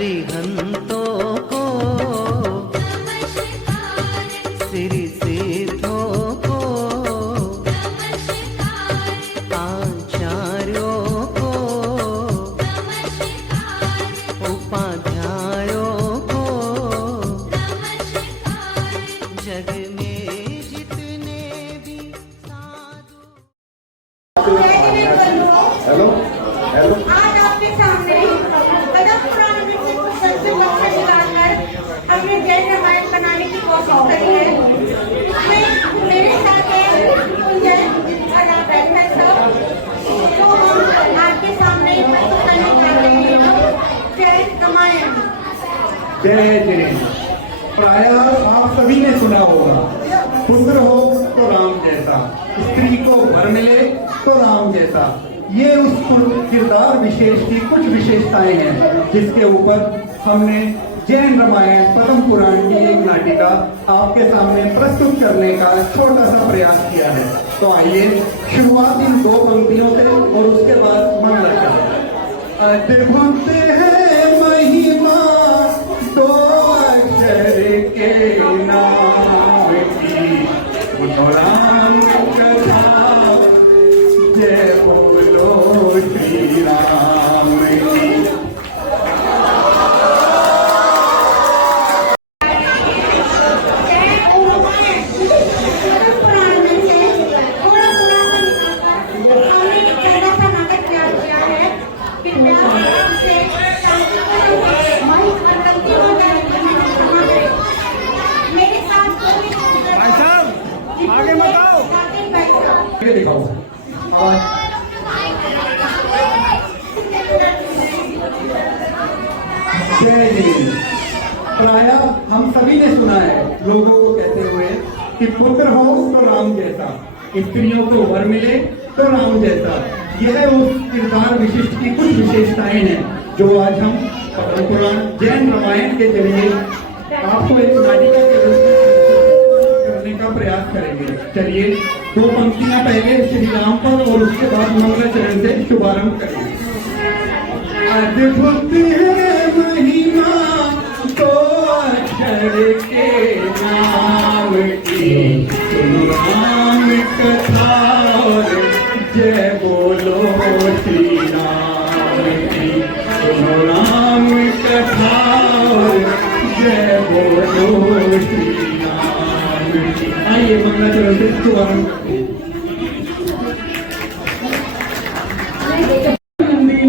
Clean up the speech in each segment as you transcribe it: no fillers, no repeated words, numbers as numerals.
अरिहंतों को सिरि सिद्धों को आचार्यों को उपाध्यायों को जग में जितने भी साधु। हेलो हेलो आज आपके सामने कदम पुराण में से कुछ सबसे अच्छा निकालकर हमने जैन रामायण बनाने की कोशिश करी है। इसमें मेरे साथ है कुंजन और रामायण है सब, तो हम आपके सामने प्रस्तुत करने जा रहे हैं जैन रामायण। जय जय। प्रायः आप सभी ने सुना होगा, पुत्र हो तो राम जैसा, स्त्री को वर मिले तो राम जैसा। ये उस किरदार विशेष की कुछ विशेषताएं हैं जिसके ऊपर हमने जैन रामायण पद्म पुराण की एक नाटिका आपके सामने प्रस्तुत करने का छोटा सा प्रयास किया है। तो आइए शुरुआत इन दो पंक्तियों से और उसके बाद मंगल करें। अद्भुत है महिमा दो अक्षर के नाम की, राम कथा जय बोलो श्री राम की। ये दिखाओ आवाज। जय जी। प्रायः हम सभी ने सुना है लोगों को कहते हुए कि पुत्र हो तो राम जैसा, स्त्रियों को वर मिले तो राम जैसा। यह उस किरदार विशिष्ट की कुछ विशेषताएं हैं जो आज हम पद्म पुराण जैन रामायण के जरिए आपको एक नाटिका के रूप में करने का प्रयास करेंगे। चलिए दो पंक्तियां पहले श्री राम पर और उसके बाद मंगलाचरण से शुभारंभ करेंगे। अद्भुत है महिमा तो अक्षर के नाम की, सुनो राम कथा और जय बोलो श्री राम की, सुनो राम कथा और जय बोलो श्री राम की। आइए मंगलाचरण से शुभारंभ करते हैं।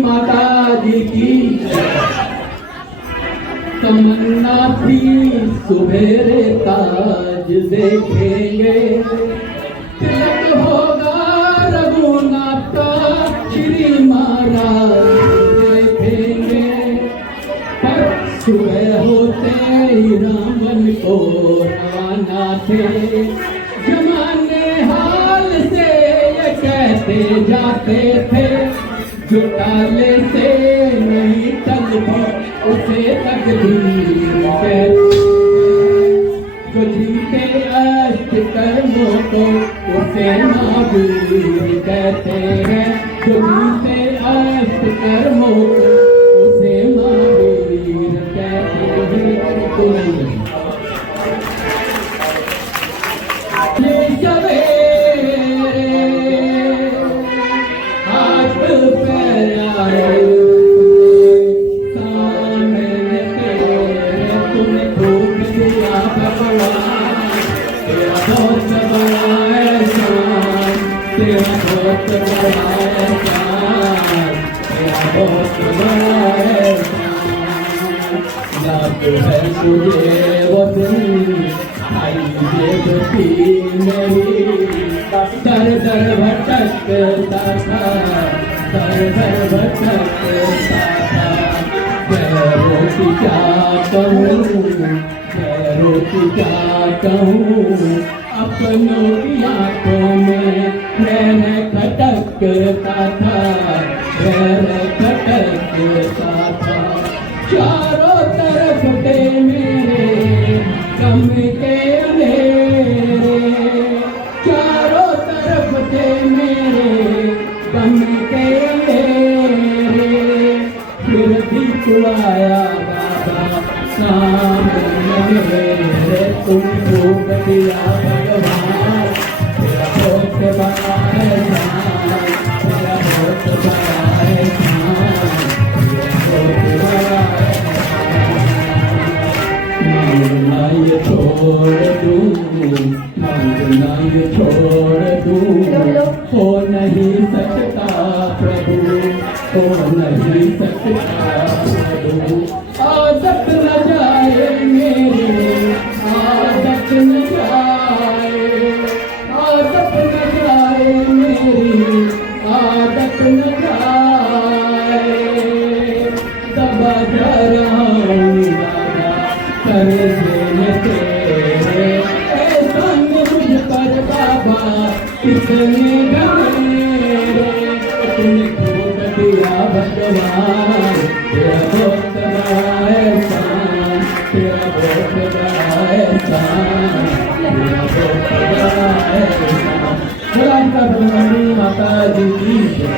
माता जी की तमन्ना थी सुबेरे ताज देखेंगे, तिलक होगा रघुनाथ श्री महाराज देखेंगे। पर सुबह होते ही रावण को रवाना थे, जमाने हाल से ये कहते जाते थे, जो टाले से नहीं टल उसे तकदीर कहते, जो जीते अष्ट कर्मों को उसे महावीर कहते हैं, जो जीते अष्ट कर्मों को उसे महावीर कहते हैं। ये सवेरे हाथ पैर आए सामने तेरे, तूने भूख दिया भगवान, तेरा बहुत बड़ा एहसान, तेरा बहुत बड़ा एहसान, तेरा बहुत बड़ा एहसान। याद है मुझे वो दिन आई जेब थी मेरी, दर दर भटकता था, दर दर भटकता था। पैरों की क्या कहूँ, पैरों की क्या कहूँ, अपनों की आंखों में नैन खटकता था, नैन खटकता था। चारों तरफ थे मेरे गम के अंधेरे, चारों तरफ थे मेरे गम के अंधेरे, फिर भी तू आया सामने मेरे तुम भूख दिया भगवान तेरा बहुत बड़ा एहसान तेरा बहुत बड़ा एहसान तेरा बहुत बड़ा एहसान मांगना ये छोड़ दूँ मांगना ये छोड़ दूँ हो नहीं सकता प्रभु हो नहीं सकता प्रभु आदत न जाए मेरी आदत न जाए आदत न जाए मेरी आदत न जाए दबा जा रहा हूँ दादा कर देने तेरे एहसान मुझ पर बाबा कितने गहरे तूने खोद दिया भगवान तेरा बहुत बड़ा एहसान तेरा बहुत बड़ा एहसान तेरा बहुत बड़ा एहसान भगवान का भगवानी माता जी की जय।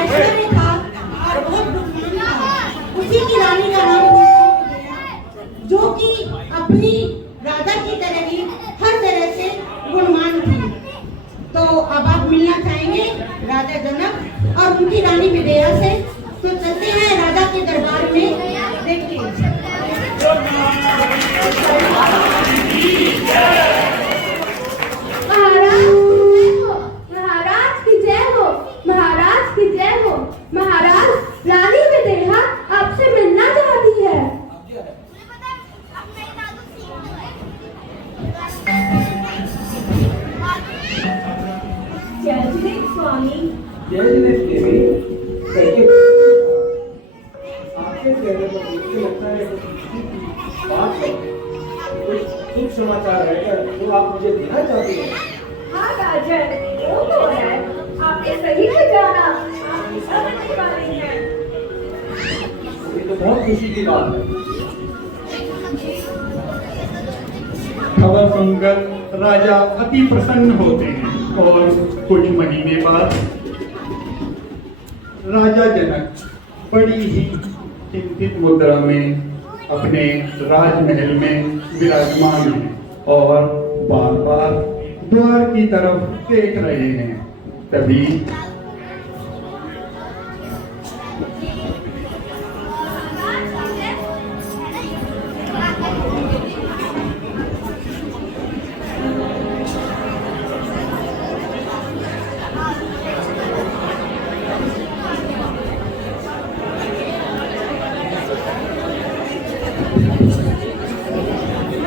ऐश्वर्य था और बहुत बुद्धिमान था। उसी की रानी का नाम जो कि अपनी राजा की तरह ही हर तरह से गुणवान थी। तो अब आप मिलना चाहेंगे राजा जनक और उनकी रानी विजया से। तो चलते हैं राजा के दरबार में, देखते हैं। महाराज की जय हो महाराज की जय हो महाराज रानी विदेहा आपसे मिलना चाहती है। जय श्री स्वामी जय देवी कैसे आपके चेहरे पर मुझे लगता है बात है कुछ शुभ समाचार है क्या जो आप मुझे देना चाहती हैं? हाँ राजन वो तो है आपने सही से जाना आप सब अच्छी बातें हैं। ये तो बहुत खुशी की बात है। खबर सुनकर राजा अति प्रसन्न होते हैं और कुछ महीने बाद राजा जनक बड़ी ही चिंतित मुद्रा में अपने राजमहल में विराजमान हैं और बार बार द्वार की तरफ देख रहे हैं। तभी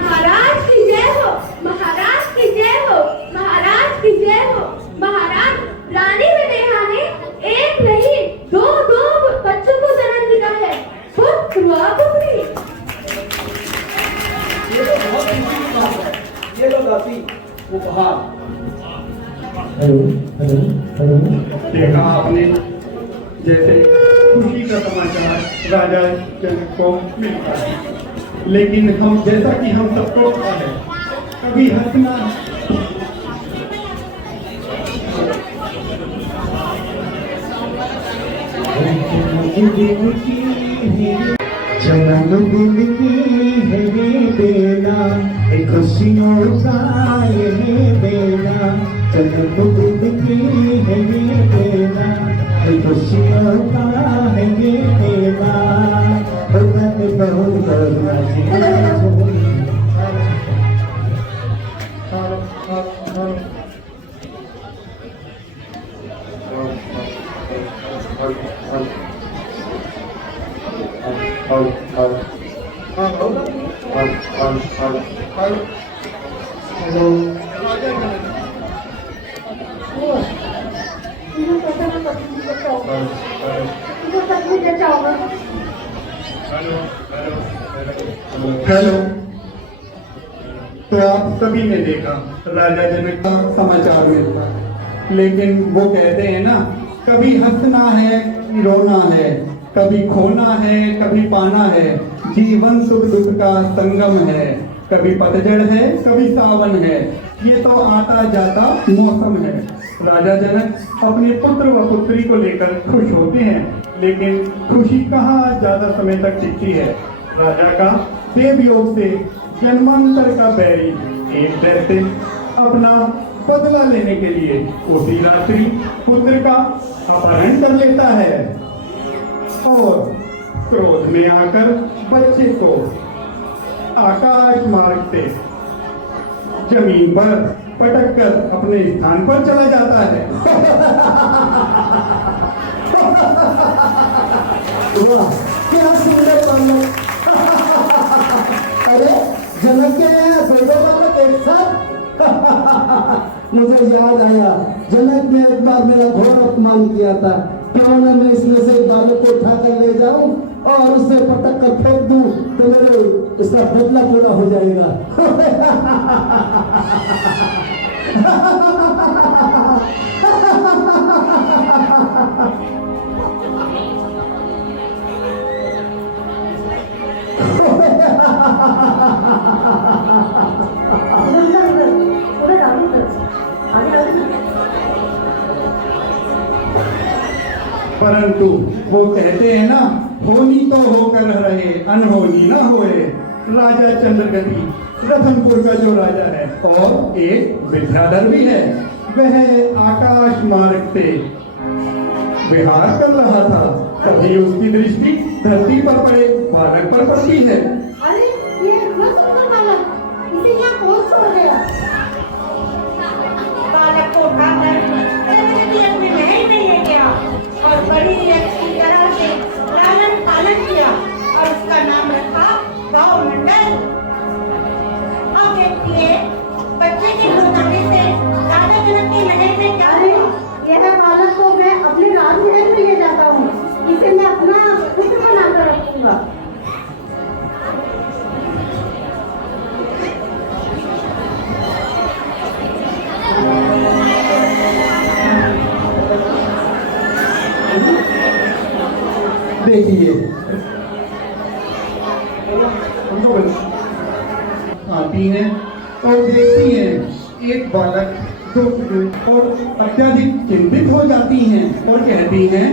महाराज की जय हो महाराज की जय हो महाराज की जय हो महाराज रानी विदेहा ने एक नहीं दो बच्चों को जन्म दिया है पुत्र व पुत्री। ये तो बहुत खुशी की बात है। ये लो दासी उपहार। देखा आपने जैसे खुशी का समाचार राजा जनक को मिलता है, लेकिन हम जैसा कि हम सबको पता है कभी हंसना जन्मदिन की है ये बेला एक खुशियों का ये बेला जन्मदिन की है ये बेला एक खुशियों का है ये बेला भगवान बहुत हेलो। तो आप सभी ने देखा राजा जनक का समाचार मिलता है, लेकिन वो कहते हैं ना कभी हंसना है रोना है, कभी खोना है कभी पाना है, जीवन सुख दुख का संगम है, कभी पतझड़ है कभी सावन है, ये तो आता जाता मौसम है। राजा जनक अपने पुत्र व पुत्री को लेकर खुश होते हैं, लेकिन खुशी कहाँ ज्यादा समय तक टिकती है। राजा का देवयोग से जन्मांतर का बैरी एक दैत्य अपना बदला लेने के लिए उसी रात्रि पुत्र का अपहरण कर लेता है और क्रोध में आकर बच्चे को आकाश मार्ग से जमीन पर पटक कर अपने स्थान पर चला जाता है। वाह, क्या सुंदर बालक। अरे जनक के यहाँ दोनों बालक एक साथ। मुझे याद आया, जनक ने एक बार मेरा घोर अपमान किया था। क्यों न मैं इसमें से एक बालक को उठा कर ले जाऊं और उसे पटक कर फेंक दूं, तो मेरे इसका बदला पूरा हो जाएगा। परंतु वो कहते हैं ना, होनी तो होकर रहे अनहोनी ना होए। राजा चंद्रगति रतनपुर का जो राजा है और एक विद्याधर भी है, वह आकाश मार्ग से विहार कर रहा था। तभी उसकी दृष्टि धरती पर पड़े बालक पर पड़ती है। अरे ये सुंदर बालक, इसे यहाँ कौन छोड़ गया? बालक को उठाकर चंद्रगति अपने महल में ले गया और बड़ी अच्छी तरह से लालन पालन किया और उसका नाम रखा भाव मंडल। अब देखिए बच्चे के बताने से राजा जनक के महल में क्या हुआ। यह बालक को मैं अपने राजमहल में ले जाता हूँ, इसे मैं अपना पुत्र बनाकर रखूंगा। देखिए आती हैं और देखती हैं एक बालक दो और अत्यधिक चिंतित हो जाती हैं और कहती हैं,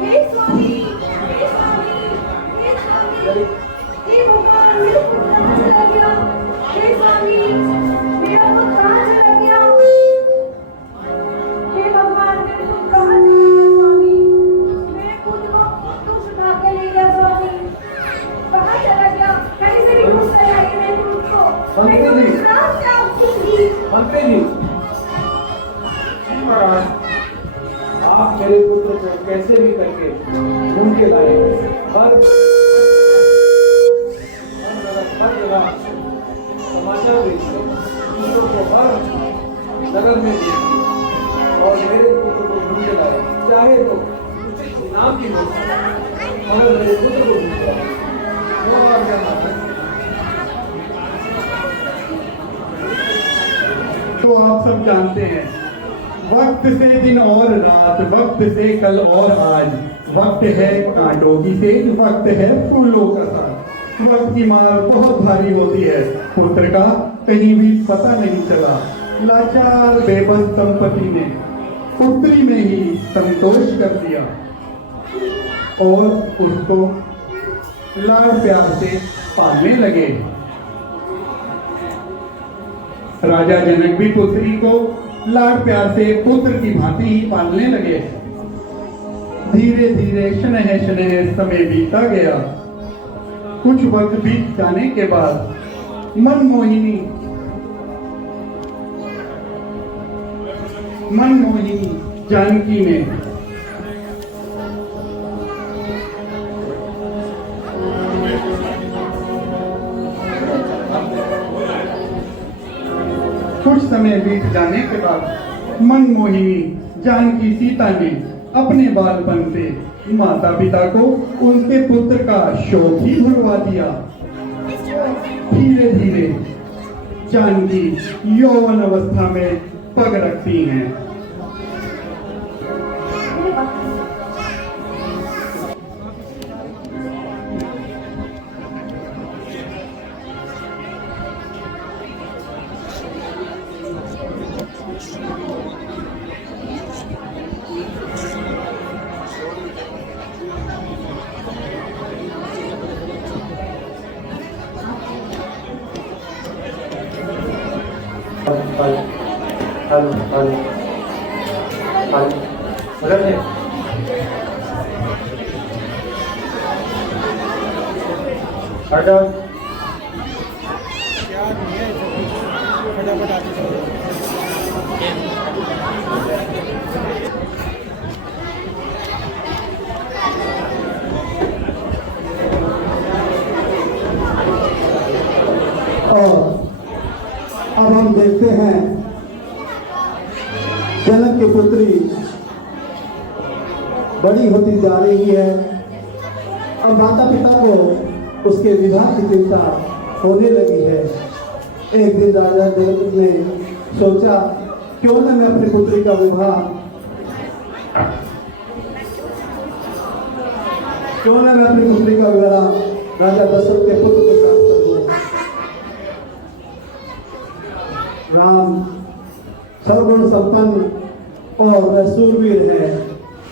हे स्वामी, हे स्वामी, हे स्वामी, हे भगवान, मेरा पुत्र कहाँ चला गया? हे स्वामी, मेरा पुत्र कहाँ चला गया? हे भगवान, मेरे पुत्र कहाँ चला गया स्वामी? मेरे पुत्र को तुम उठा के ले गया स्वामी। कहाँ चला गया? कहीं से भी ढूंढ कर लाइए मेरे पुत्र को। मेरे को विश्राम से आऊंगी। आप मेरे पुत्र को कैसे भी करके ढूंढ के लाए। हर जगह समाचार भेजिए, दूसरों को हर नगर में भेजिए और मेरे पुत्र को ढूंढ के लाए। चाहे तो उचित इनाम की मदद मगर मेरे पुत्र को ढूंढ के लाए। वो बात करना है। तो आप सब जानते हैं, वक्त से दिन और रात, वक्त से कल और आज, वक्त है कांटों की सेज, वक्त है फूलों का साथ। वक्त की मार बहुत भारी होती है, पुत्र का कहीं भी पता नहीं चला। लाचार बेबस दंपति ने पुत्री में ही संतोष कर दिया और उसको लाड़ प्यार से पालने लगे। राजा जनक भी पुत्री को लाड़ प्यार से पुत्र की भांति ही पालने लगे। धीरे धीरे शनह शनह समय बीता गया। कुछ वक्त बीत जाने के बाद मनमोहिनी जानकी ने कुछ समय बीत जाने के बाद मनमोहिनी जानकी सीता ने अपने बालपन से माता पिता को उनके पुत्र का शोक ही भुलवा दिया। धीरे धीरे जानकी यौवन अवस्था में पग रखती हैं। और अब हम देखते हैं जनक की पुत्री बड़ी होती जा रही है। अब माता पिता को उसके विवाह की चिंता होने लगी है। एक दिन राजा जनक ने सोचा क्यों न मैं अपनी पुत्री का विवाह राजा दशरथ के पुत्र के साथ कर दूं। राम सर्वगुण संपन्न और वह सूरवीर है।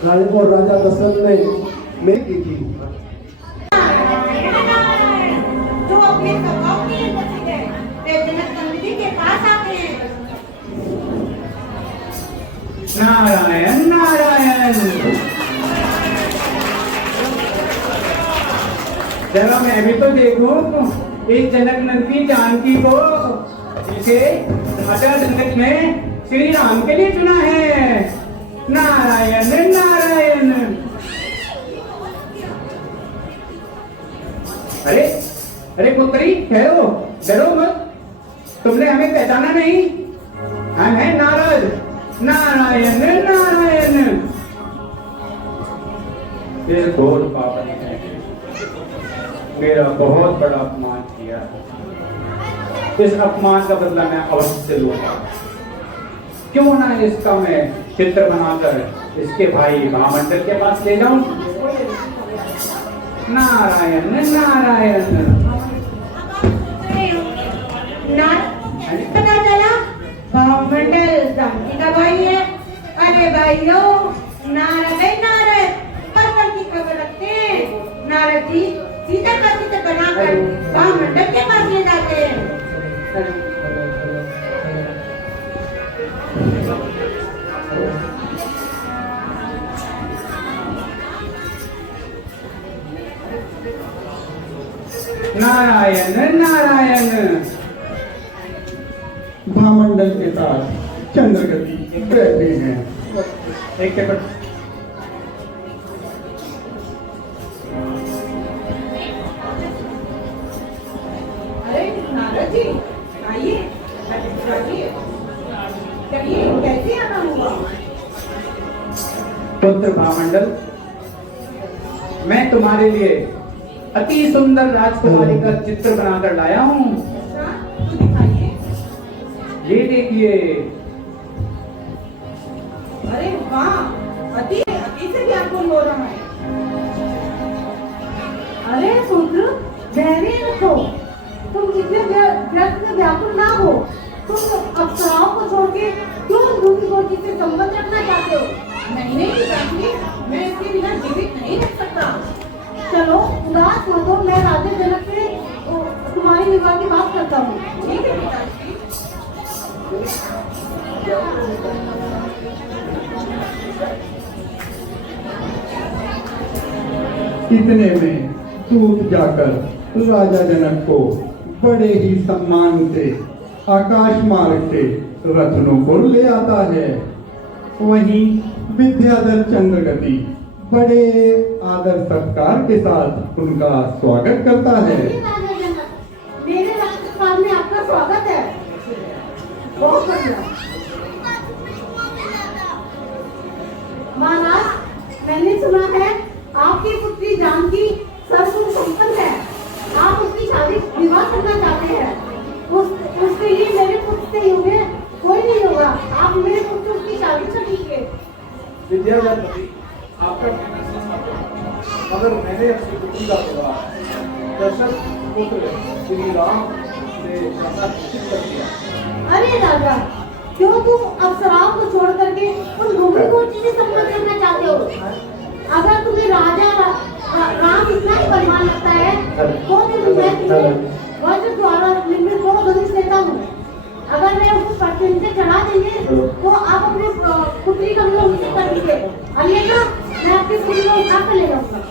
और राजा दशरथ ने मेरी की थी। जो अपने स्वभाव के लिए बच गए वे जनक नंदिनी के पास आते हैं। नारायण नारायण। जरा मैं भी तो देखूं इस जनक नंदी जानकी को, जिसे राजा जनक ने श्री राम के लिए चुना है। नारायण नारायण। अरे अरे पुत्री, ठहरो, डरो मत। तुमने हमें पहचाना नहीं? हम हैं नारद। नारायण नारायण। ये घोर पावन है, मेरा बहुत बड़ा अपमान किया। इस अपमान का बदला मैं अवश्य लूंगा। क्यों ना इसका मैं चित्र बनाकर इसके भाई महामंडल के पास ले जाऊं। नारायण नारायण। पता चला महामंडल जानकी का भाई है। अरे भाइयों, नारद है नारद, पर की खबर रखते हैं। नारद जी सीता का चित्र बनाकर महामंडल के पास ले जाते हैं। नारायण नारायण। महामंडल के साथ चंद्रगति बैठे हैं। एक सेकंड। अरे नारद जी आइए, कहिए कैसे आना हुआ? पुत्र महामंडल, मैं तुम्हारे लिए अति सुंदर राजकुमारी का चित्र बनाकर लाया हूँ। ये देखिए। अरे वाह, अति से व्याकुल हो रहा है। अरे पुत्र, धैर्य रखो। तुम इतने व्यस्त में व्याकुल ना हो। तुम अप्सराओं को छोड़ के क्यों दूसरी कोटि से संबंध रखना चाहते हो? नहीं जानकी, मैं इसके बिना जीवित नहीं रह सकता। चलो उदास हो तो मैं राजा जनक से तुम्हारी विवाह की बात करता हूँ। ठीक है पिताजी। इतने में दूत जाकर राजा जनक को बड़े ही सम्मान से आकाश मार्ग से रत्नों ले आता है। वहीं विद्याधर चंद्रगति बड़े आदर सत्कार के साथ उनका स्वागत करता है। राजा जनक, मेरे राजस्थान में आपका स्वागत है। बहुत बढ़िया। महाराज, मैंने सुना है आपकी पुत्री जानकी सर्वगुण संपन्न है। आप उसकी शादी विवाह करना चाहते हैं। उसके लिए मेरे पुत्र से योग्य कोई नहीं होगा। आप मेरे पुत्र उसकी शादी कर दीजिए। विद्याधर, आपका कहना सच है। अगर मैंने अपनी पुत्री का विवाह दशरथ पुत्र श्री राम से करना निश्चित कर दिया। अरे राजा, क्यों तुम अप्सराओं को छोड़ करके उन भूमिकोटी से संबंध करना चाहते हो? अगर तुम्हें राजा राम इतना ही बलवान लगता है तो मैं तुम्हें वज्र द्वारा निर्मित दो धनुष देता हूँ। अगर मैं उसको पटरी से चढ़ा देंगे तो आप अपने पुत्री का मुंह उनसे कर दीजिए, अन्यथा मैं आपकी पुत्री को उठा कर ले जाऊंगा।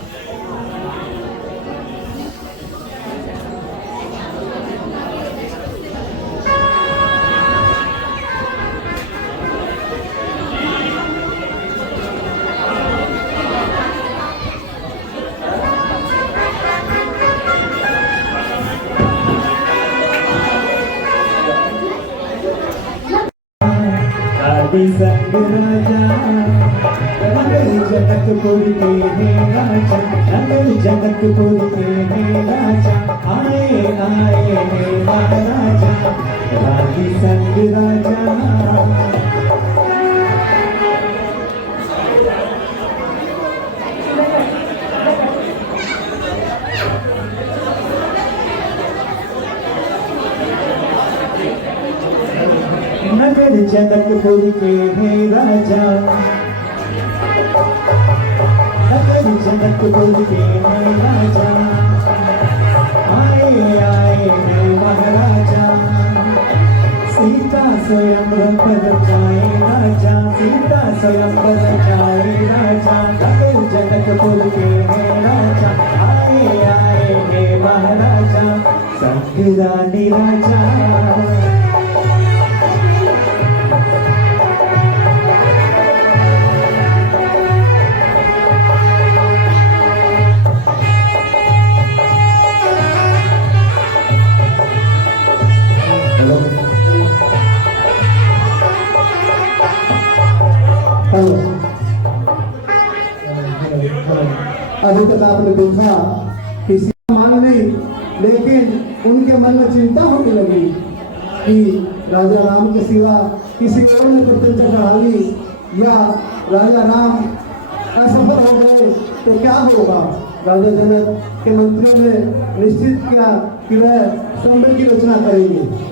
आदि संग राजा नगर जनकपुर के हे राजा, नगर जनकपुर के हे राजा, आए आए हे महाराजा, आदि संग राजा। नगर जनकपुर के हे राजा, नगर जनकपुर के हे राजा, आए आए हे महाराजा, सीता स्वयं पर जाए राजा, सीता स्वयं पर जाए राजा, नगर जनकपुर के हे राजा, आए आए हे महाराजा, संग रानी राजा। अभी तक आपने देखा किसी मान नहीं, लेकिन उनके मन में चिंता होने लगी कि राजा राम के सिवा किसी और ने प्रत्यंचा चढ़ा ली या राजा राम असफल हो गए तो क्या होगा। राजा जनक के मंत्रियों ने निश्चित किया कि वह संबल की रचना करेंगे।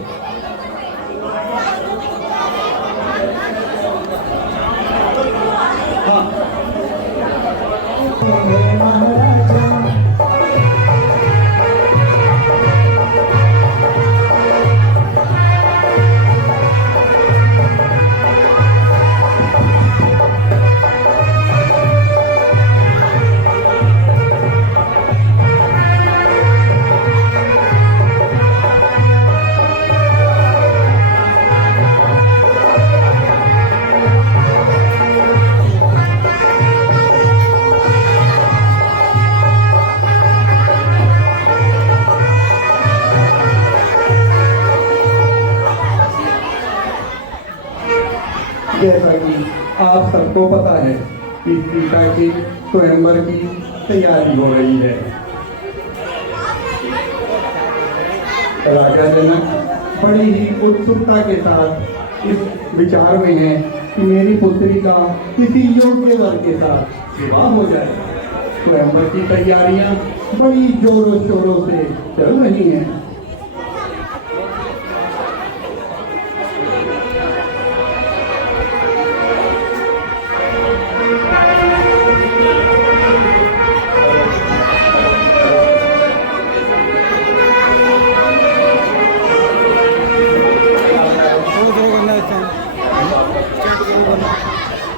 जैसा कि आप सबको पता है कि सीता की स्वयंवर की तैयारी हो रही है। राजा जनक बड़ी ही उत्सुकता के साथ इस विचार में है कि मेरी पुत्री का किसी योग्य वर के साथ विवाह हो जाए। स्वयंवर की तैयारियां बड़ी जोरों शोरों से चल रही हैं।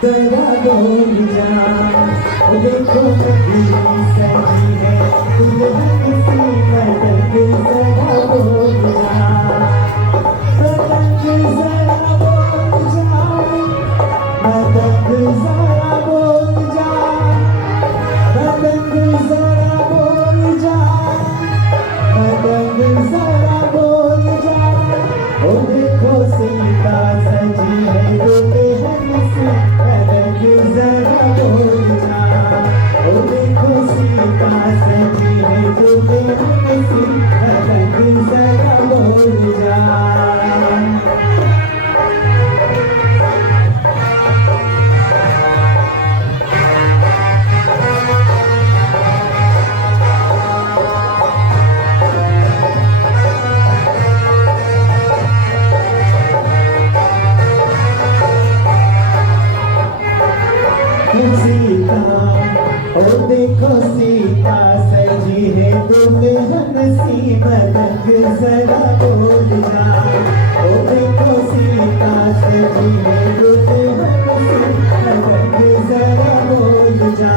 जरा बोल जा, देखो सजी है दुल्हन सी पतंग, जरा बोल जा, पतंग जरा बोल जा, पतंग जरा बोल जा, पतंग जरा बोल जा, पतंग जरा बोल जा। ओ देखो सीता सजी है दुल्हन सी पतंग जरा बोल जा, ओ देखो सीता सजी है दुल्हन सी पतंग ओ देखो सीता सजी है दुल्हन सी मदंग जरा बोल जा ओ देखो सीता सजी है दुल्हन सी मदंग जरा बोल जा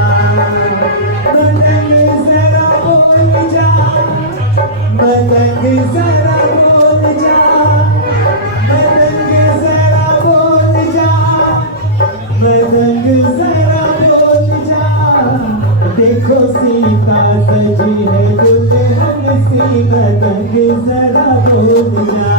मदंग जरा बोल जा मदंग जरा बोल जा मदंग जरा बोल जा मदंग जरा बोल जा देखो सीता सजी है दुल्हन सी मदंग जरा बोल जा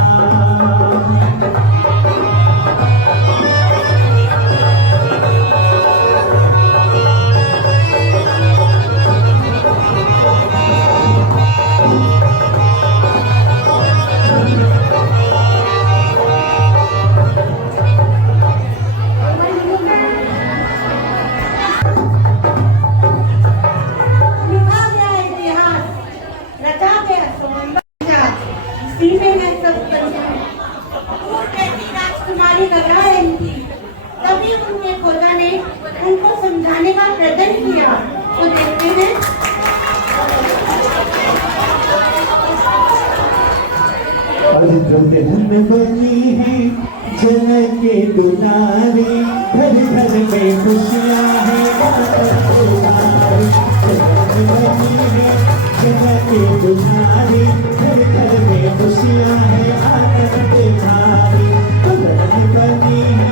लिखा गया इतिहास, रचा गया समंदर का, सीने में सब पंछी। वो कैसी राजकुमारी लगा रही थी, तभी उनके खोजा ने उनको समझाने का प्रयत्न किया। तो देखते हैं और दुल्हन बनी है जनक के दुलारी घर घर में खुशियाँ हैं दुल्हन बनी है जनक के दुलारी घर घर में खुशियाँ हैं आनंद भारी दुल्हन बनी है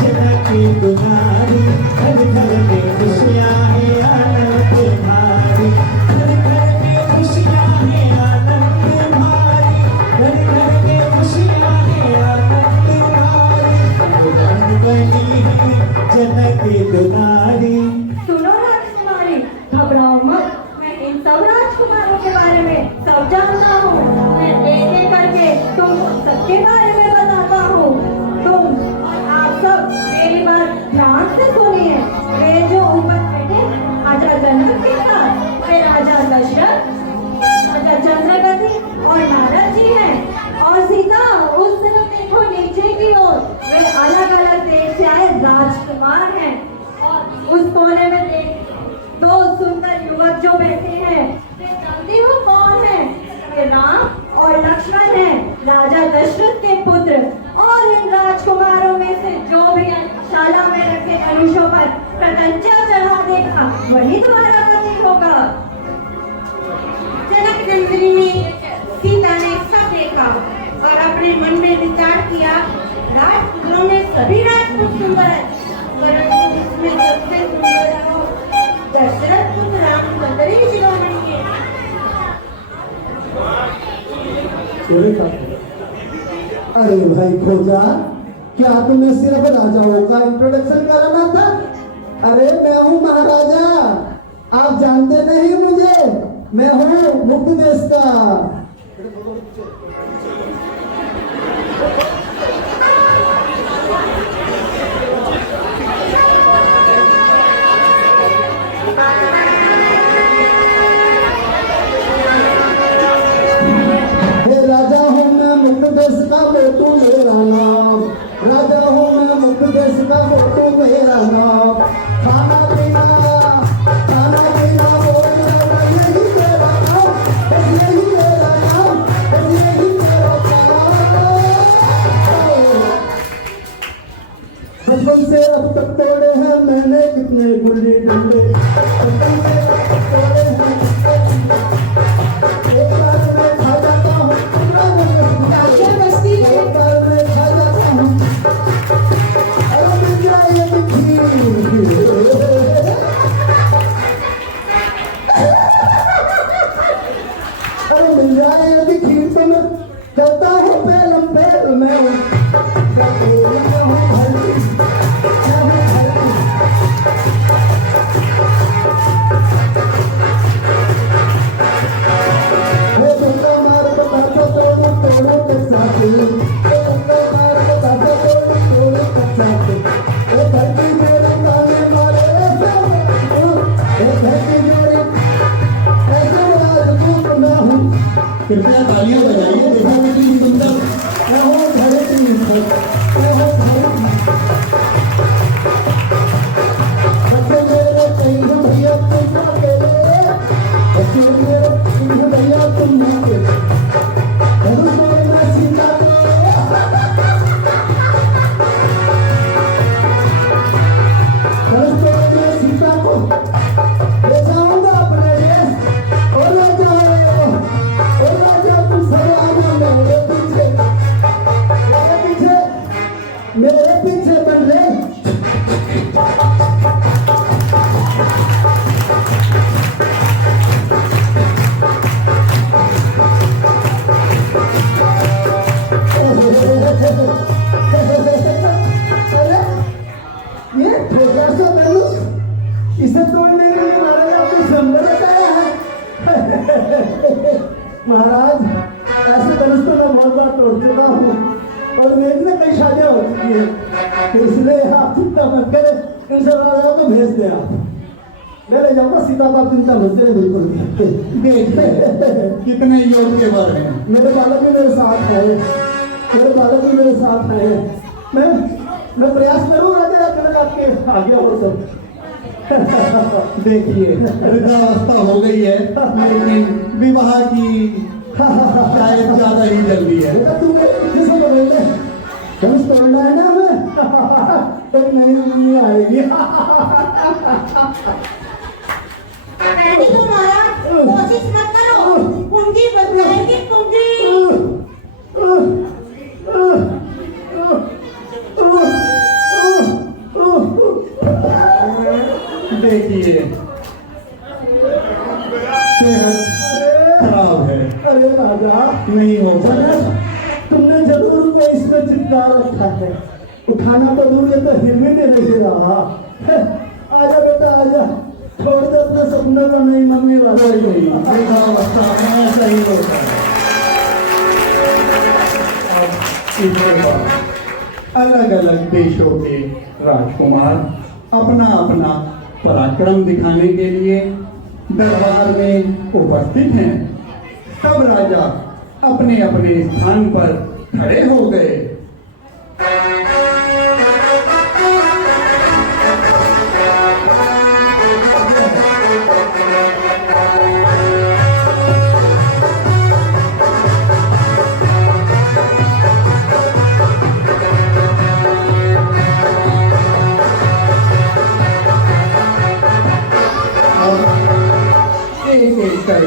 जनक के दुलारी घर घर में खुशियाँ हैं आनंद भारी घर घर में खुशियाँ हैं आनंद भारी घर घर में खुशियाँ हैं आनंद भारी दुल्हन बनी है जनक की दुलारी। सुनो राजकुमारी, घबराओ मत, मैं इन सब राजकुमारों के बारे में सब जानता हूँ। मैं एक एक करके तुमको सबके बारे में बताता हूँ। तुम और आप सब मेरी बात ध्यान से सुनिए। वे जो ऊपर बैठे राजा जनक के साथ वे राजा दशरथ, राजा चंद्रगति और नारद जी हैं। और सीता उस तरफ देखो नीचे की ओर, वे अलग अलग देश से आए राजकुमार हैं। और उस कोने में देख दो सुंदर युवक जो बैठे हैं, वे जानती हो कौन है? वे राम और लक्ष्मण हैं, राजा दशरथ के पुत्र। और इन राजकुमारों में से जो भी शाला में रखे धनुषों पर प्रत्यंचा चढ़ा देगा वही तुम्हारा पति होगा। जनक नंदिनी ने सीता ने सब देखा और अपने मन में विचार किया, राजपुत्रों में सभी राजपूत सुंदर है, परंतु इसमें सबसे सुंदर हो दशरथ पुत्र रामचंद्र ही शिरोमणि है। अरे भाई खोजा, क्या तुम्हें सिर्फ राजाओं का इंट्रोडक्शन कराना था? अरे मैं हूँ महाराजा, आप जानते नहीं मुझे, मैं हूँ मुक्त देश का। राजा हूँ मैं मुक्त देश का, मोटू मेरा नाम। राजा हूँ मैं मुक्त देश का, मोटू मेरा नाम। खाना पीना बोल रहा, यही मेरा नाम, बस यही मेरा नाम, बस यही मेरा नाम। बचपन से अब तक तोड़े हैं मैंने कितने गुल्ली डंडे, बचपन से अब तक तोड़े हैं एक बार मैं खा जाता हूँ, एक बार मैं खा जाता हूँ। अरे मिल जाए ये मिठी अरे ये छोटा सा धनुष, इसे तोड़ने के लिए महाराज आपने संबरत आया है। महाराज ऐसे धनुष तो मैं बहुत बार तोड़ चुका हूँ और मेरी ना कई शादियाँ हो चुकी है, इसलिए आप चिंता मत करें, इन सब राजाओं को भेज दें आप, मैं ले जाऊंगा सीता बाप, चिंता मत करें बिल्कुल। देखिए कितने योग्य वर हैं। मेरे बालक भी मेरे साथ है, मेरे बालक भी मेरे साथ है। मैं प्रयास करूंगा कि आपके आगे हो सब। देखिए वृद्धावस्था हो गई है, लेकिन विवाह की शायद ज्यादा ही जल्दी है। बेटा तू मेरे पीछे से बोल ले, धनुष तोड़ना है ना हमें, तो नहीं आएगी। नहीं तो महाराज कोशिश मत करो, कुंडी बन जाएगी कुंडी। देखिए सेहत खराब है। अरे राजा नहीं हो जनक, तुमने जरूर उनको इसमें चिपका रखा है, उठाना तो दूर, ये तो हिलने में नहीं रहा। आजा बेटा आजा, छोड़ दे अपने सपने को, नहीं मम्मी वाला कोई नहीं, वृद्धावस्था में ऐसा ही होता है। अब इसके बाद अलग अलग देशों के राजकुमार अपना अपना पराक्रम दिखाने के लिए दरबार में उपस्थित हैं। सब राजा अपने अपने स्थान पर खड़े हो गए। एक एक कर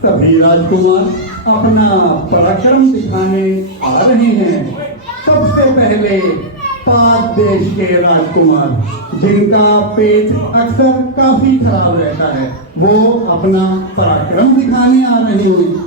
सभी राजकुमार अपना पराक्रम दिखाने आ रहे हैं। सबसे पहले पाक देश के राजकुमार, जिनका पेट अक्सर काफी खराब रहता है, वो अपना पराक्रम दिखाने आ रहे हैं।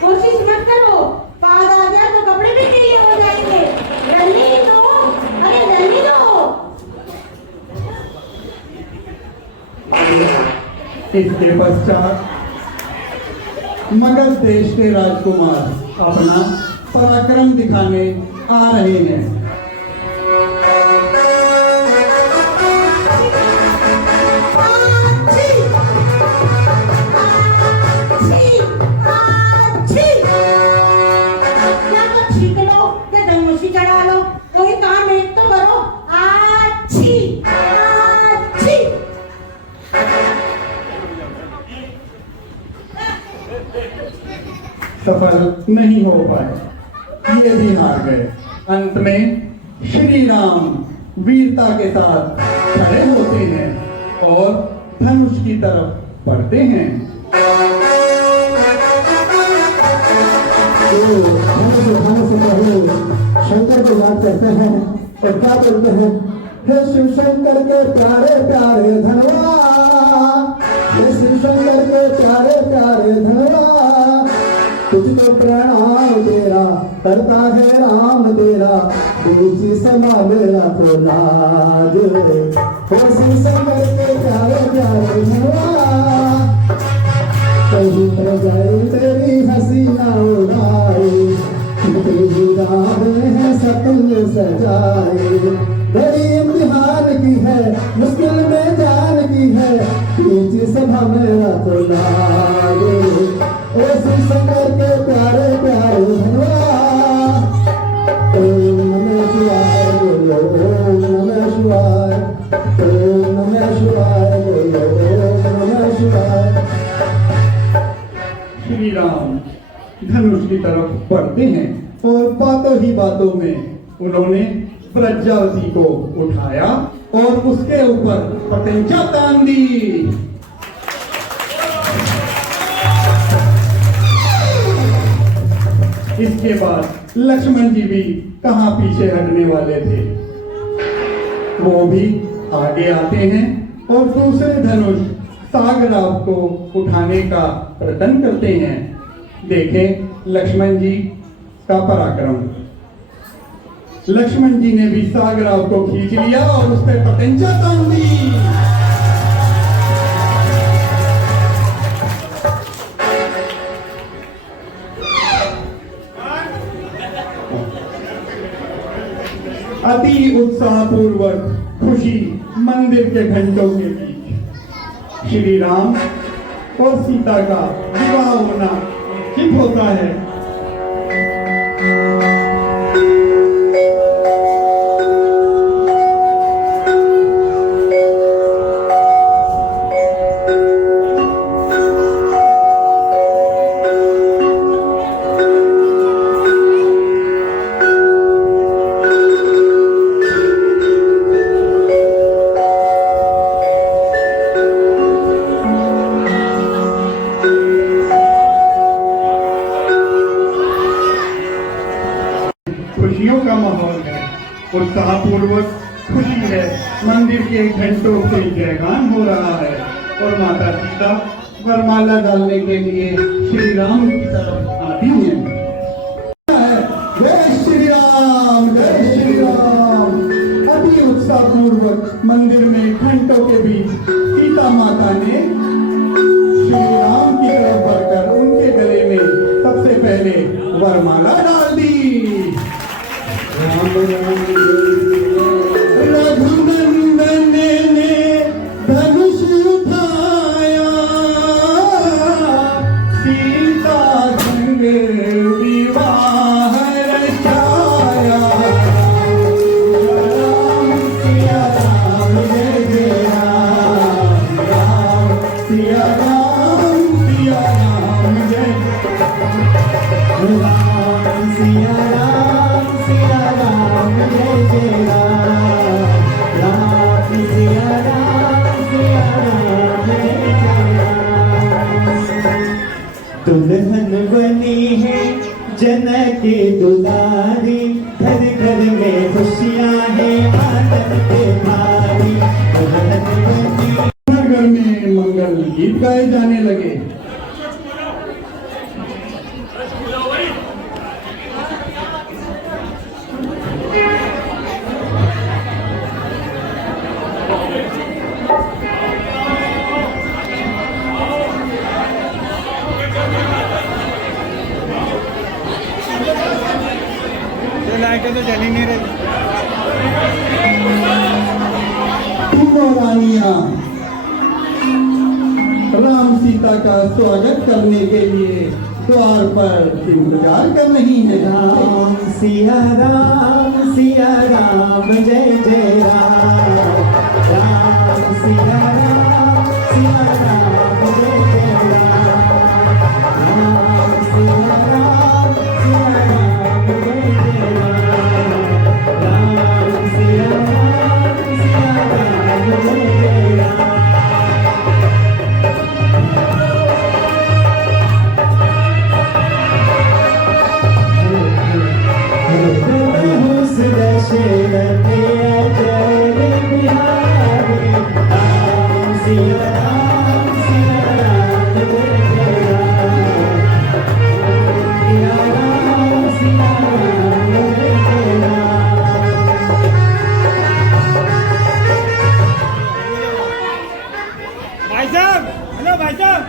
कोशिश मत करो, पाद आ गया तो कपड़े भी गीले हो जाएंगे। जल्दी दो, अरे जल्दी दो। इसके पश्चात मगध देश के राजकुमार अपना पराक्रम दिखाने आ रहे हैं। या तो छींक लो या धनुषी चढ़ा लो, कोई काम एक तो करो। आछी आछी। सफल नहीं हो पाए, ये भी हार गए। अंत में श्री राम वीरता के साथ खड़े होते हैं और धनुष की तरफ बढ़ते हैं। तो धनुष उठाने से पहले शंकर को याद करते हैं और क्या करते हैं, हे शिव शंकर के प्यारे प्यारे धनवा, हे शिव शंकर के प्यारे प्यारे धनवा, तुझको प्रणाम तेरा करता है राम तेरा, तुझी समा मेरा तो लाज, हे शिव शंकर के प्यारे प्यारे धनवा, कहीं पर जाए तेरी हसीना उड़ाए, तेरी राहें हैं सपने सजाए, बड़ी इम्तिहान की है मुश्किल में जान की है, बीच सभा मेरा तो लागे, ओ शिव शंकर के प्यारे प्यारे धनवा, ओम नमः शिवाय बोलो, ओम नमः शिवाय, ओम नमः शिवाय बोलो, ओम नमः शिवाय। श्री राम धनुष की तरफ बढ़ते हैं और बातों ही बातों में उन्होंने प्रज्ञावती को उठाया और उसके ऊपर पतंजा तान दी। इसके बाद लक्ष्मण जी भी कहाँ पीछे हटने वाले थे। वो भी आगे आते हैं और दूसरे धनुष सागराव को उठाने का प्रयत्न करते हैं। देखें लक्ष्मण जी का पराक्रम। लक्ष्मण जी ने भी सागराव को खींच लिया और उस पर पतंजा तान दी। अति उत्साहपूर्वक खुशी मंदिर के घंटों के बीच श्री राम और सीता का विवाह होना निश्चित होता है। खुशियों का माहौल है, उत्साहपूर्वक खुशी है। मंदिर के घंटों से जयगान हो रहा है और माता सीता वरमाला डालने के लिए श्री राम की तरफ आती हैं। जय श्री राम, जय श्री राम। अति उत्साहपूर्वक मंदिर में घंटों के बीच सीता माता ने श्री राम की तरफ बढ़कर उनके गले में सबसे पहले वरमाला डाल दी। रघुनंदन ने धनुष उठाया, सीता संग विवाह रचाया। राम सिया राम जय जय राम, राम सिया राम जय राम सिया राम जय जय राम, राम सिया राम जय जय राम। दुल्हन बनी है जनक की दुलारी, घर घर में खुशियाँ हैं आनंद के भारी। दुल्हन बनी घर में मंगल गीत गाए जाने लगे। लाइटें तो जली नहीं रही। तीनों रानियां राम सीता का स्वागत करने के लिए द्वार पर इंतजार कर रही हैं। राम सिया राम जय जय राम, राम सिया राम जय जय राम, राम सिया राम जय जय राम, राम सिया राम जय जय राम। दशरथ जय बिहारी, राम सिया राम जय जय राम, सिया राम जय जय राम। भाई साहब, हेलो भाई साहब।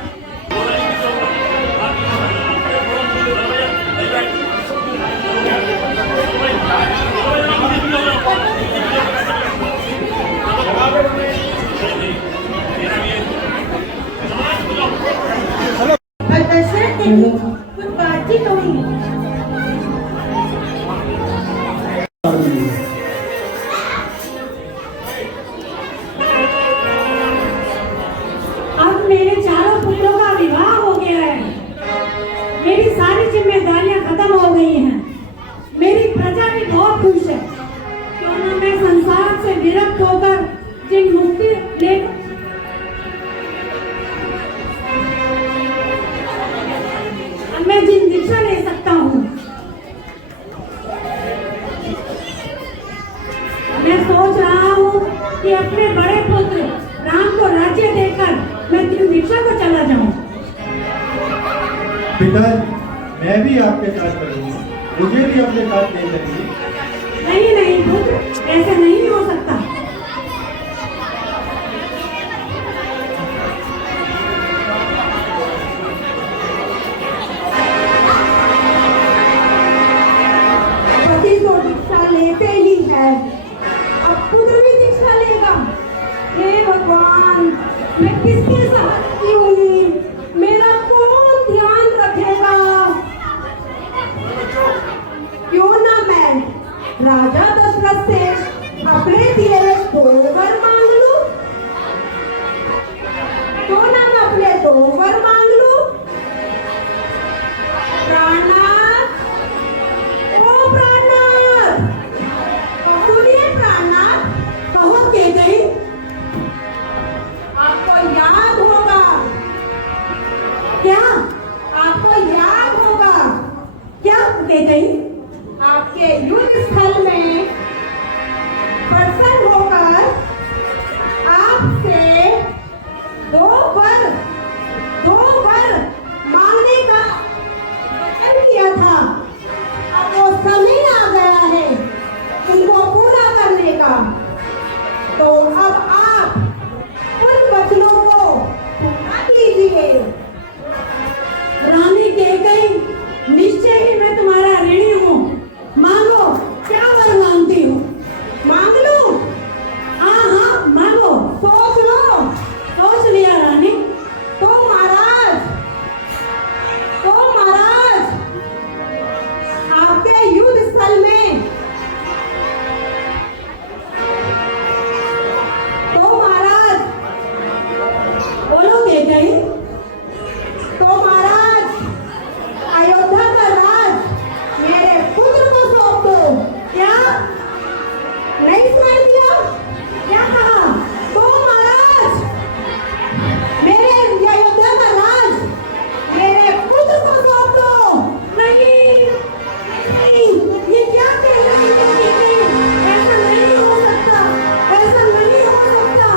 दशरथ देवी कुछ बातचीत हुई। अब मेरे चारों पुत्रों का विवाह हो गया है, मेरी सारी जिम्मेदारियां खत्म हो गई हैं, मेरी प्रजा भी बहुत खुश है। क्यों ना मैं संसार से विरक्त होकर जिन मुक्ति लेकर मैं जिन दीक्षा ले सकता हूँ कि अपने बड़े पुत्र राम को राज्य देकर मैं त्रिभिक्षा को चला जाऊं। पिता, मैं भी आपके साथ करूँगा, मुझे भी अपने साथ ले चलिए। नहीं नहीं पुत्र, ऐसा नहीं हो सकता। पति तो दीक्षा लेते ही है, अब पुत्र भी दीक्षा लेगा। हे भगवान, मैं किसके साथ की होंगी, मेरा कौन ध्यान रखेगा। क्यों ना मैं राजा दशरथ से अपने दिए दो वर मांग लूं, क्यों ना मैं अपने दो वर मांग लूं। प्राणनाथ, ओ प्राणनाथ, सुनिए प्राणनाथ, कहो केकई, आपको याद होगा क्या, आपको याद होगा क्या केकई? आपके युद्ध स्थल में प्रसन्न होकर आपसे दो वर मांगने का वचन किया था। अब वो समय आ गया है उनको पूरा करने का, तो अब आप उन वचनों को पूरा कीजिए। रानी केकई, निश्चय ही मैं तुम्हारा ऋणी हूँ। मांगो, क्या वर मांगती हो? मांग लो, हाँ हाँ मांगो। सोच लो। सोच लिया रानी। तो महाराज, आपके युद्ध स्थल में, तो महाराज, बोलो केकई। तो महाराज, अयोध्या का राज मेरे पुत्र को सौंप दो। क्या? नहीं सुनाई दिया? क्या कहा? तो महाराज, मेरे अयोध्या का राज मेरे पुत्र को सौंप दो। नहीं नहीं, ये क्या कह रही है केकई? ऐसा नहीं हो सकता, ऐसा नहीं हो सकता।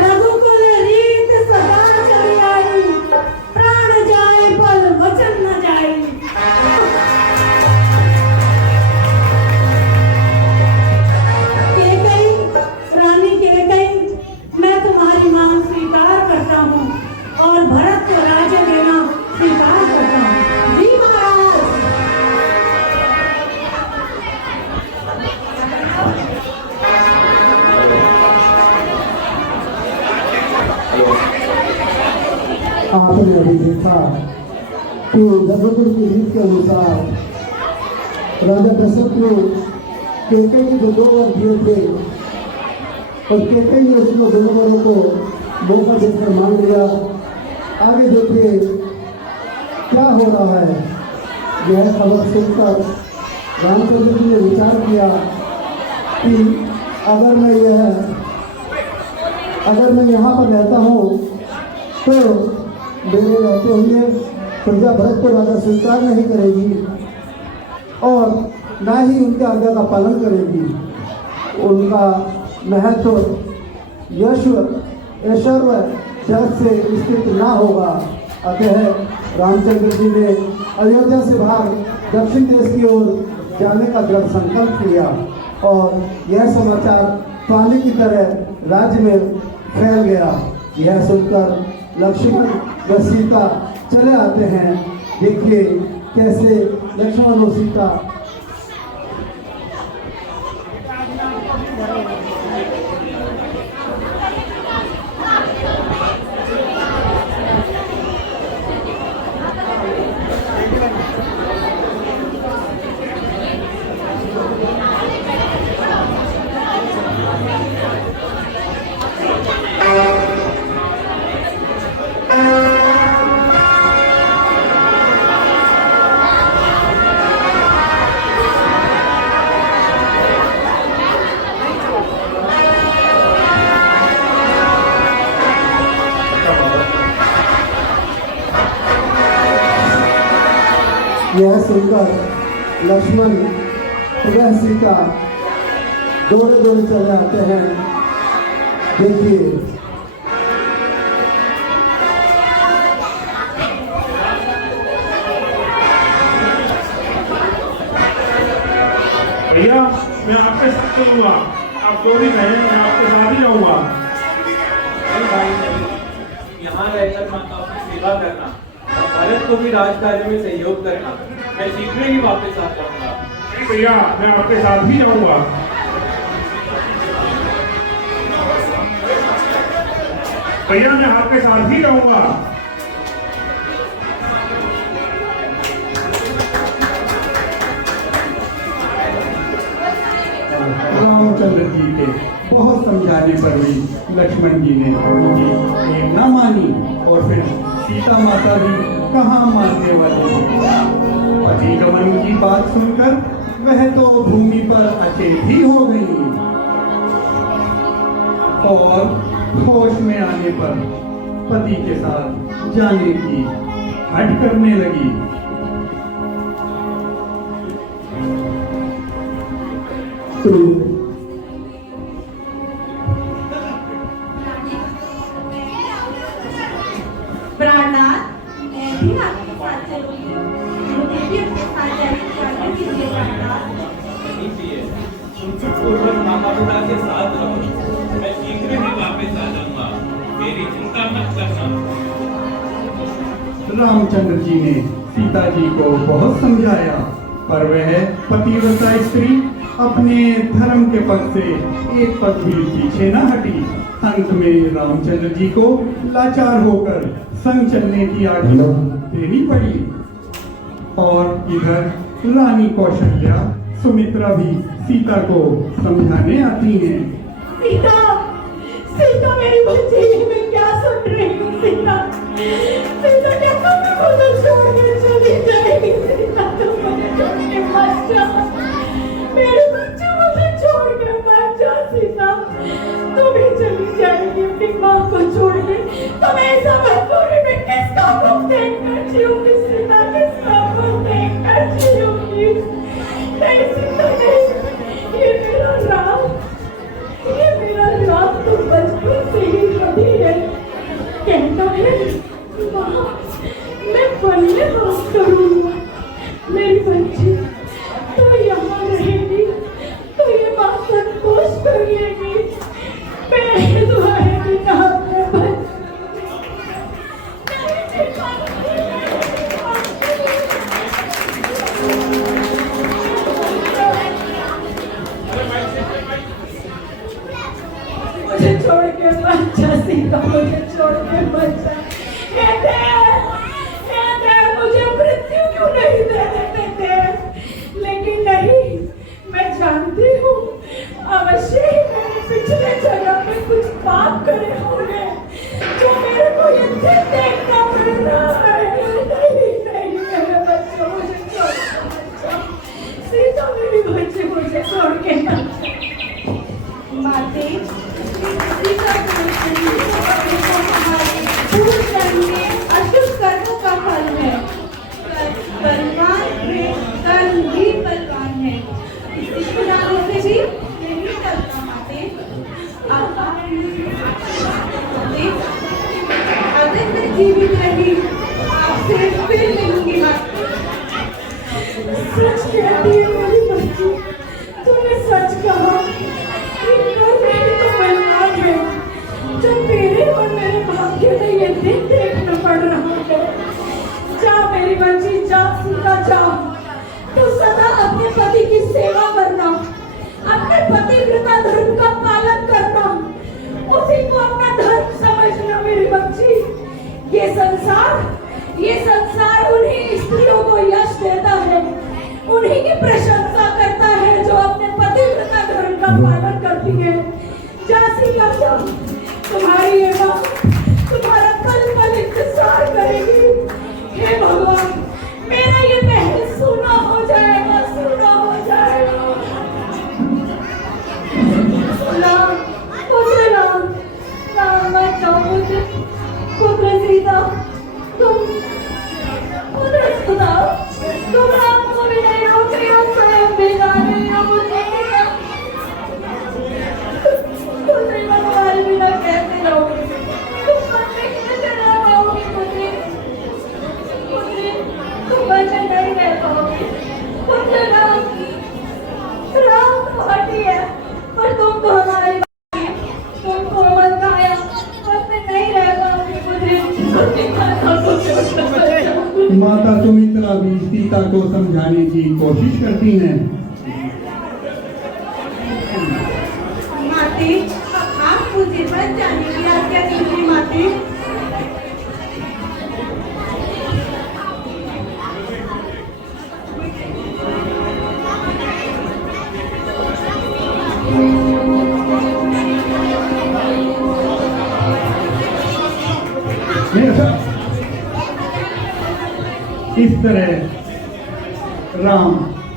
रघुकुल रीत सदा चली आई, प्राण जाए पर वचन न जाए। केकई, रानी केकई, मैं तुम्हारी मांग स्वीकार करता हूँ और भरत को राज्य देना स्वीकार करता हूँ। जी महाराज। आपने अभी देखा कि रघुकुल की रीत के अनुसार राजा दशरथ ने केकई के जो दो वर दिए थे और केकई ने उसको दोनों वरों को मौका देकर मान लिया। आगे देखिए क्या हो रहा है। यह खबर सुनकर रामचंद्र जी ने विचार किया कि अगर मैं यहाँ पर रहता हूँ तो मेरे रहते हुए प्रजा भरत को राजा स्वीकार नहीं करेगी और ना ही उनके आज्ञा का पालन करेगी। उनका महत्व, यश, ऐश्वर्य जग से स्थित ना होगा। अतः रामचंद्र जी ने अयोध्या से बाहर दक्षिण देश की ओर जाने का दृढ़ संकल्प किया और यह समाचार पानी की तरह राज्य में फैल गया। यह सुनकर लक्ष्मण व सीता चले आते हैं। देखिए कैसे लक्ष्मण और सीता यह सुनकर लक्ष्मण वह सीता दौड़े दौड़े चले आते हैं। देखिए भैया मैं आपके साथ चलूंगा, आप जो भी कहें मैं आपके साथ ही जाऊंगा। यहाँ रहकर माता की सेवा करना और भारत को भी राजकार्य में सहयोग करना, मैं शीघ्र ही वापस आ जाऊंगा। नहीं भैया मैं आपके साथ ही जाऊंगा। भैया मैं आपके साथ ही जाऊंगा। रामचंद्र जी के बहुत समझाने पर भी लक्ष्मण जी ने उनकी एक न मानी और फिर सीता माता भी कहाँ मानने वाली थी। पति गमन की बात सुनकर वह तो भूमि पर अचेत ही हो गई और होश में आने पर पति के साथ जाने की हट करने लगी। प्राणनाथ, मैं भी आपके साथ चलूंगी। मुझे भी अपने साथ जाने की आज्ञा कीजिए प्राणनाथ। नहीं चाहिए, तुम सुखपूर्वक माता पिता के साथ रहो, मैं शीघ्र ही वापस आ जाऊंगा, मेरी चिंता मत करना। रामचंद्र जी ने सीता जी को बहुत समझाया पर वह पतिव्रता स्त्री अपने धर्म के पद से एक पद भी पीछे न हटी। अंत में रामचंद्र जी को लाचार होकर संग चलने की आज्ञा देनी पड़ी और इधर रानी कौशल्या सुमित्रा भी सीता को समझाने आती हैं। सीता, सीता मेरी बच्ची, मैं क्या सुन रही हूँ सीता? सीता क्या तुम मुझे छोड़ के चली जाएगी? सीता तुम मुझे छोड़ के मत जाओ, मेरे बच्चे मुझे छोड़ के मत जाओ सीता। तुम ही चली जाएगी अपनी माँ को छोड़ के। तुम ऐसा मत करो, मैं किसका मुख देख कर जीऊंगी सीता? किसका मुख देख कर जीऊंगी? नहीं सीता नहीं, ये मेरा राम तो बचपन से ही कभी है। कहता है माँ मैं पढ़ने बात करूँगा, मेरी बच्ची तो यहाँ रहेगी तो ये बात संतोष कर लेगी। मैं तुम्हारे बिना अपने मुझे छोड़ के मत जा सीता, मुझे छोड़ के मत जा। मुझे मृत्यु क्यों नहीं देने देते? लेकिन नहीं, मैं जानती हूँ अवश्य ही मैंने पिछले जन्म में कुछ पाप करे होंगे जो मेरे को ये दिन देखना पड़ रहा है। नहीं नहीं मेरे बच्चों, मुझे छोड़ के मत जाओ सीता, मेरी बच्ची मुझे छोड़ के मत जाओ। माते, सीता पूर्ण करने अशुभ कर्मों का फल है। बलवान में कर्म भी बलवान है, इसी खुदाई से भी नहीं करता माते। अगर मैं जीवित रही आपसे फिर मिलूंगी माते। सच कहती है मेरी बच्ची, तूने सच कहा। तो बलवान है जो तेरे और मेरे भाग्य में ये दिन देखना पड़ रहा है। जा मेरी बच्ची, जा सीता जा। तू सदा अपने पति की सेवा करना, अपने पतिव्रता धर्म का पालन करना, उसी को अपना धर्म समझना मेरी बच्ची। ये संसार उन्हीं स्त्रियों को यश देता है, उन्हीं की प्रशंसा करता है जो अपने पतिव्रता धर्म का पालन करती है। जा सीता जा, तुम्हारी ये माँ तुम्हारा पल पल इंतजार करेगी। हे भगवान, मेरा ये महल सूना हो जाएगा, सूना हो जाएगा। राम, पुत्र राम, राम मत जाओ पुत्र सीता, तुम पुत्र सुनाओ। तुम राम को भी नहीं रोक रही हो, स्वयं भी जा रही हो मुझे। मुझे मैं तुम्हारे बिना कैसे रहूंगी? तुम मन में कैसे रह पाओगी मुझे? तुम मन में नहीं रह पाओगी मुझे। राम तुम्हारी है पर तुम तो हमारी तुम कोमल काया मन में नहीं रह पाओगी मुझे। माता सुमित्रा भी सीता को समझाने की कोशिश करती हैं। माते, आप मुझे बच जाने की आज्ञा कीजिए माते। इस तरह राम,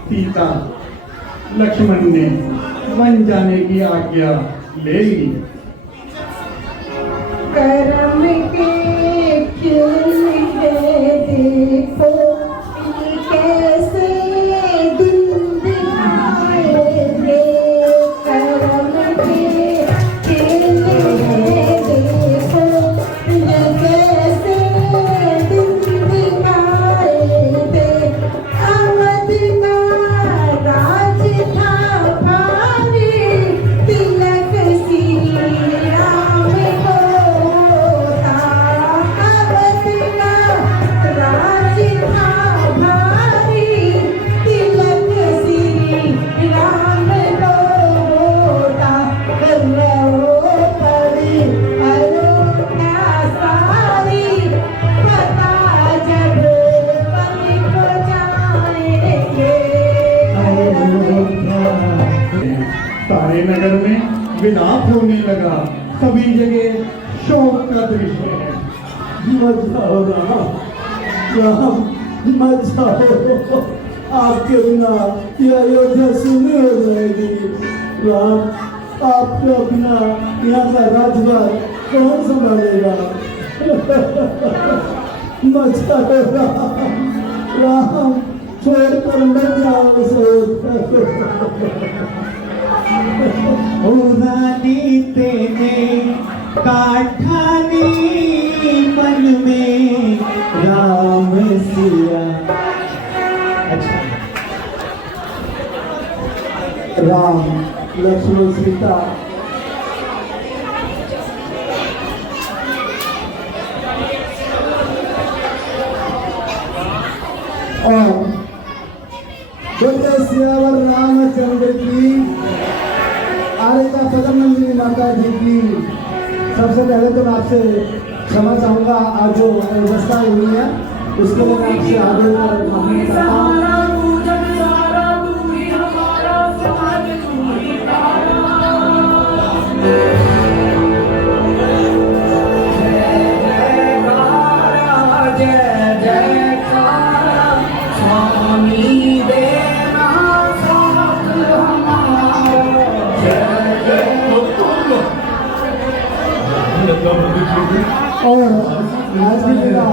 सीता, लक्ष्मण ने वन जाने की आज्ञा ले ली। करम के खेल है देखो, ये कैसे दिन दिखाए रे। करम के खेल है देखो, ये कैसे दिन दिखाए रे। अवध का राज था भारी, तिलक श्री राम को था। अवध का राज था भारी, तिलक श्री राम को था। रो पड़ी अयोध्या सारी, पता जब कभी को जाएंगे। सारे नगर में विलाप होने लगा, सभी जगह शोक का दृश्य है। मत जाओ राम, राम मत जाओ। आपके बिना ये अयोध्या सुनी हो जाएगी। राम, आपके बिना यहाँ का राजभार कौन संभालेगा? मत जाओ राम, राम छोड़कर मत जाओ उरानी तेने काठानी मन में राम सिया। अच्छा, राम, लक्ष्मण, सीता और सियावर रामचंद्र की आर्यता पदमंजरी माता जी की। सबसे पहले तो मैं आपसे क्षमा चाहूंगा, आज जो व्यवस्था हुई है उसके लिए मैं आपसे आगे माफी चाहता हूं। और आज की मेरा